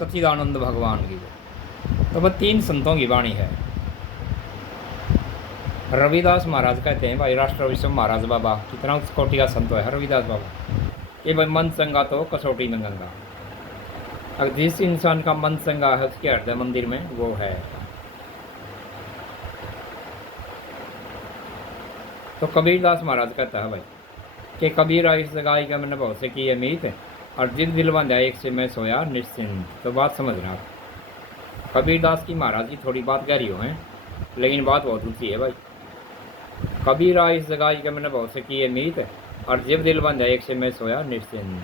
सच्चिदानंद भगवान की। तो वह 3 संतों की वाणी है। रविदास महाराज कहते हैं भाई, राष्ट्र विश्व महाराज बाबा कितना उच्च कोटि का संत है रविदास बाबा, कि भाई मन चंगा तो कसौटी में गंगा। अगर जिस इंसान का मन चंगा है उसके हृदय मंदिर में वो है। तो कबीरदास महाराज कहता है भाई कि कबीरा इस जगाई का मैंने बहुत से की मीत, और जिस दिल बांधा एक से मैं सोया निश्चिंत। तो बात समझना, कबीरदास की महाराज की थोड़ी बात गहरी हो है, लेकिन बात बहुत ऊँची है भाई। कबीरा इस जगाई का मैंने बहुत से की मीत, और जिस दिल बांधा एक से मैं सोया निश्चिंत।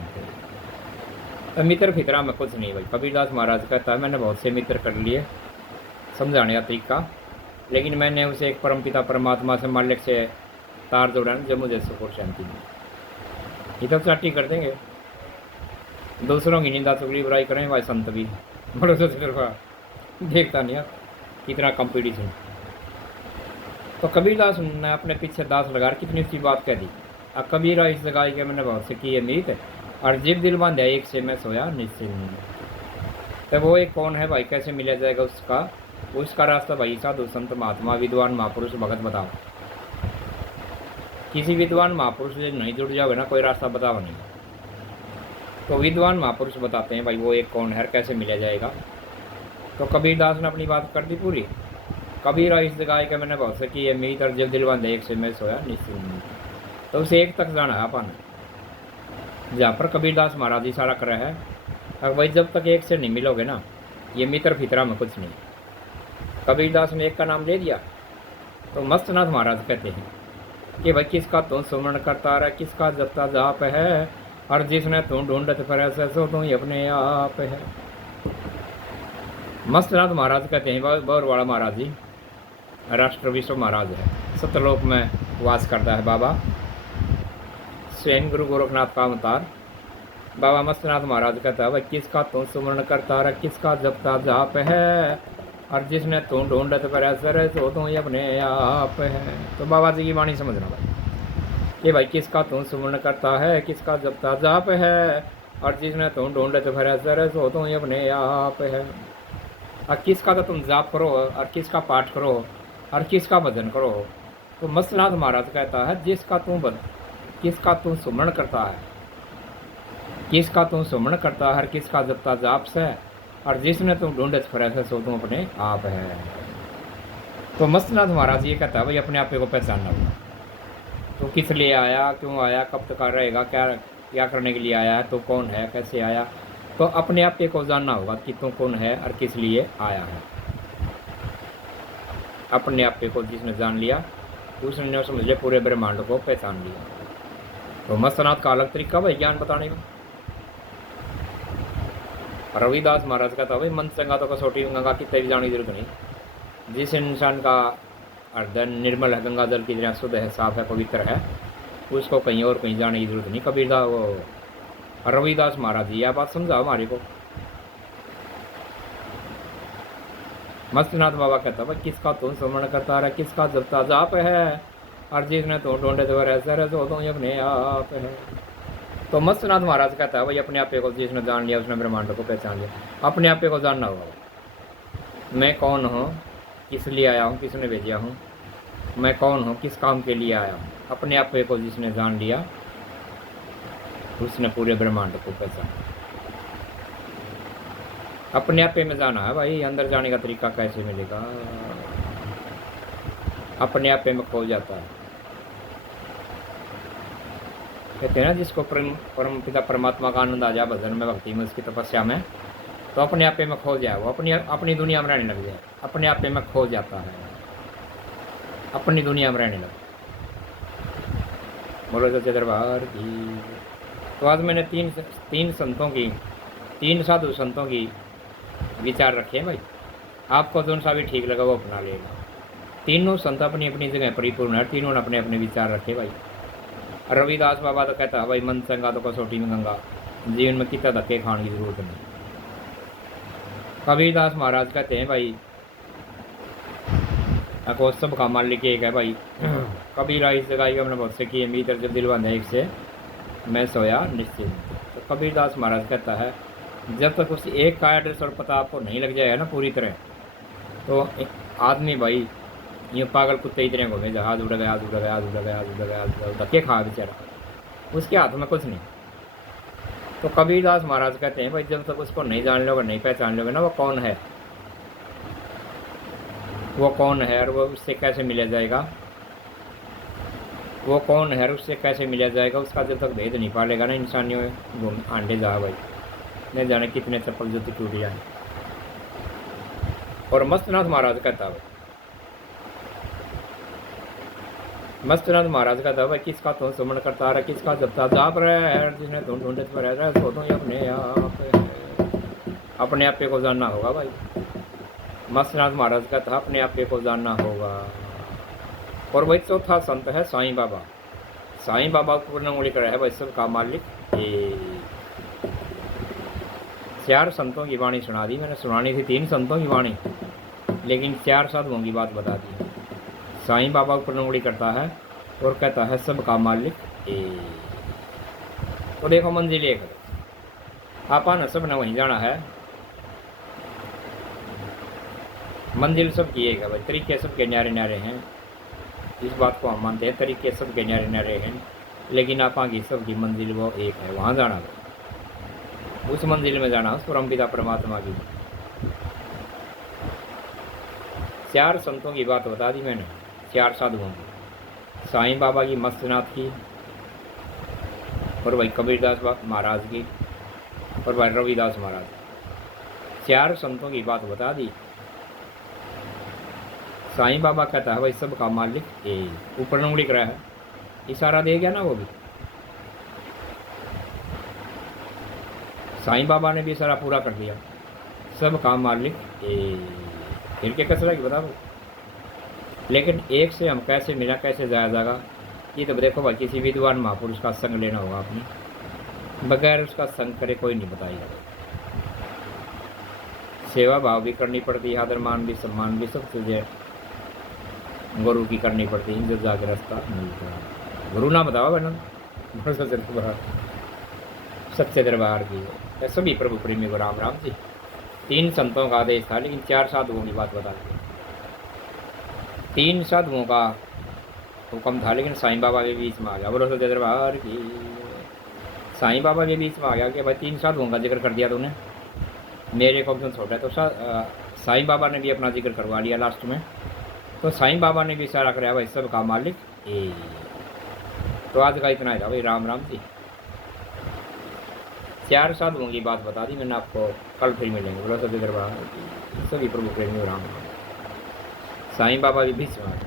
तो मित्र फितरा में कुछ नहीं भाई। कबीरदास महाराज कहता है मैंने बहुत से मित्र कर लिए समझाने का तरीका, लेकिन मैंने उसे एक परमपिता परमात्मा से मालिक से तार जोड़ा जो मुझे सुकून शांति में। ये तो चाटी कर देंगे, दूसरों की निंदा चुगली बुराई करें भाई संत भी बड़े से देखता नहीं है कितना कंपटीशन। तो कबीरदास ने अपने पीछे दास लगा कितनी सी बात कह दी। अब कबीरा इस जगह के मैंने बहुत से की मीत, और जिब दिल बांधा एक से मैं सोया निश्चिंत। तो वो एक कौन है भाई, कैसे मिला जाएगा उसका रास्ता भाई साधु संत महात्मा विद्वान महापुरुष भगत बताओ। किसी विद्वान महापुरुष से नहीं जुड़ जाओगे ना, कोई रास्ता बताओ नहीं। तो विद्वान महापुरुष बताते हैं भाई वो एक कौन है, कैसे मिला जाएगा। तो कबीरदास ने अपनी बात कर दी पूरी। कबीरा इस जगह का मैंने बहुत से की मीत, और जब दिल बांधा एक से मैं सोया निश्चिंत। तो उसे एक तक जाना है अपन, जहाँ पर कबीरदास महाराज इशारा कर रहा है। अब भाई जब तक एक से नहीं मिलोगे ना, ये मित्र फितरा में कुछ नहीं। कबीरदास ने एक का नाम ले दिया। तो मस्तनाथ महाराज कहते हैं कि भाई किसका तू सुमरण करता रहा, किसका जपता जाप है, और जिसने तू ढूंढत फिरे सो तू ही अपने आप है। मस्तनाथ महाराज कहते हैं बौरवाड़ा महाराज जी राष्ट्र विश्व महाराज है, सतलोक में वास करता है बाबा, स्वयं गुरु गोरखनाथ का अवतार बाबा मस्तनाथ महाराज कहता है भाई किसका तू सुमरण करता रहा, किसका जपता जाप है, और जिसने तू ढूंढत पर असर तो तू ही अपने आप है। तो बाबा जी की वाणी समझना भाई कि भाई किसका तू सुमरण करता है, किसका जपता जाप है, और जिसने तू ढूंढत पर असर तो तू ही अपने आप है। और किसका तो तुम जाप करो, और किसका पाठ करो, और किसका भजन करो। तो मस्तनाथ महाराज कहता है किसका तू सुमरण करता है, किसका तू सुमरण करता है, किसका जपता जाप से, और जिसने तुम ढूंढत फिरे सो तुम अपने आप है। तो मस्तनाथ महाराज ये कहता है भाई अपने आप को पहचानना होगा। तो किस लिए आया, क्यों आया, कब तक रहेगा, क्या करने के लिए आया है, तो कौन है, कैसे आया। तो अपने आप को जानना होगा कि तू कौन है और किस लिए आया है। अपने आप को जिसने जान लिया उसने समझ लिया पूरे ब्रह्मांड को पहचान लिया। तो मस्तनाथ का अलग तरीका भाई ज्ञान बताने का। रविदास महाराज का था भाई मन चंगा तो कसौटी गंगा की तेरी जाने की जरूरत नहीं। जिस इंसान का हृदय निर्मल है, गंगा जल की तरह शुद्ध है, साफ है, पवित्र है, उसको कहीं और कहीं जाने की जरूरत नहीं। कबीरदास वो रविदास महाराज जी यह बात समझाओ हमारे को। मस्तनाथ बाबा कहता भाई किसका तू सुमरण करता रहा, किसका जपता जाप है, और जिसने तू ढूंढे तो ऐसा रहे तो अपने आप है। तो मस्तनाथ महाराज कहता है भाई अपने आप को जिसने जान लिया उसने ब्रह्मांड को पहचान लिया। अपने आप को जानना होगा, मैं कौन हूँ, किस लिए आया हूँ, किसने भेजा हूँ, मैं कौन हूँ, किस काम के लिए आया हूँ। अपने आप को जिसने जान लिया उसने पूरे ब्रह्मांड को पहचाना। अपने आप में जाना है भाई, अंदर जाने का तरीका कैसे मिलेगा। अपने आप में खो जाता है। कहते हैं ना जिसको परम पिता परमात्मा का आनंद आ जाए भजन में, भक्ति में, उसकी तपस्या में, तो अपने आप में खो जाए। वो अपनी दुनिया में रहने लग जाए, अपने आप में खो जाता है, अपनी दुनिया में रहने लगे। बोलो सच्चे दरबार की। तो आज मैंने तीन साधु संतों की विचार रखे हैं भाई। आपको जो सा भी ठीक लगा वो अपना लेगा। तीनों संत अपनी अपनी जगह परिपूर्ण है, तीनों ने अपने अपने विचार रखे भाई। रविदास बाबा तो कहता है भाई मन चंगा तो कसौटी में गंगा, जीवन में कितना धक्के खाने की जरूरत नहीं। कबीरदास महाराज कहते हैं भाई को सब का मालिक एक है भाई। कबीरा इस जगह हमने बहुत से किए मीतर जब दिल बांधा एक से मैं सोया निश्चिंत। तो कबीरदास महाराज कहता है जब तक उस एक का एड्रेस और पता आपको नहीं लग जाएगा ना पूरी तरह, तो एक आदमी भाई ये पागल कुत्ते ही तरह घूमे, हाथ उड़ गया, हाथ उड़ गया, हाथ उड़ गया, हाथ उड़ गया, हाथ उड़ गया, धक्के खा बेचारा, उसके हाथ में कुछ नहीं। तो कबीरदास महाराज कहते हैं भाई जब तक उसको नहीं जान लोगे, नहीं पहचान लोगे ना वो कौन है, वो कौन है और वो उससे कैसे मिला जाएगा, वो कौन है और उससे कैसे मिला जाएगा, उसका जब तक भेद नहीं पालेगा ना इंसानियों में आंडे जा भाई, नहीं जाने कितने चप्पल जूती टूट जाए। और मस्तनाथ महाराज कहता है, मस्तनाथ महाराज कहता भाई किसका तो सुमन करता रहा, किसका जपता जाप रहा है, जिसने ढूंढ ढूंढे पर रह रहा है, सो तो अपने आप को जानना होगा भाई। मस्तनाथ महाराज कहता अपने आप को जानना होगा। और भाई चौथा संत है साईं बाबा। साईं बाबा पूर्ण उंगली कर है भाई सबका मालिक। ये 4 संतों की वाणी सुना दी मैंने, सुनानी थी 3 संतों की वाणी, लेकिन 4 साधुओं की बात बता दी। साईं बाबा पूर्ण उंगली करता है और कहता है सबका मालिक। तो देखो मंजिल एक, आपा न सब ने वहीं जाना है, मंजिल सबकी एक है भाई, तरीके सबके न्यारे न्यारे हैं, इस बात को हम मानते हैं, तरीके सबके न्यारे न्यारे हैं, लेकिन आपा की सबकी मंजिल वो एक है, वहाँ जाना है, उस मंजिल में जाना, उस परम पिता परमात्मा की। 4 संतों की बात बता दी मैंने, 4 साधुओं की, साईं बाबा की, मस्तनाथ की, और भाई कबीरदास महाराज की, और भाई रविदास महाराज। 4 संतों की बात बता दी। साईं बाबा कहता है भाई सबका मालिक ऊपर उंगली करा है, इशारा दे गया ना वो भी, साईं बाबा ने भी इशारा पूरा कर दिया, सबका मालिक फिर क्या कसरा की बताओ। लेकिन एक से हम कैसे मिला, कैसे जाया जाएगा, ये तो देखो भाई किसी विद्वान महापुरुष का संग लेना होगा आपने, बगैर उसका संग करे कोई नहीं बताएगा। सेवा भाव भी करनी पड़ती है, आदर मान भी, सम्मान भी, सब चीज़ें गुरु की करनी पड़ती है, जब जाकर रास्ता मिलता है। गुरु ना बताओ बना सच्चे दरबार की सभी प्रभु प्रेमी को राम राम जी। 3 संतों का आदेश था, लेकिन 4 साधुओं की बात बता दी। 3 साधुओं का हुक्म था, लेकिन साईं बाबा के बीच में आ गया, बोलो सच्चे दरबार की। साईं बाबा के बीच में आ गया कि भाई 3 साधुओं का जिक्र कर दिया तूने, मेरे को क्यों छोटा है, तो साईं बाबा ने भी अपना जिक्र करवा लिया लास्ट में। तो साईं बाबा ने भी इशारा कराया भाई सबका मालिक। तो आज का इतना ही था भाई, राम राम जी। 4 साधुओं की बात बता दी मैंने आपको, कल फिर मिलेंगे, बोलो सच्चे दरबार सभी प्रभु प्रेमी राम राम। साईं बाबा के बीच में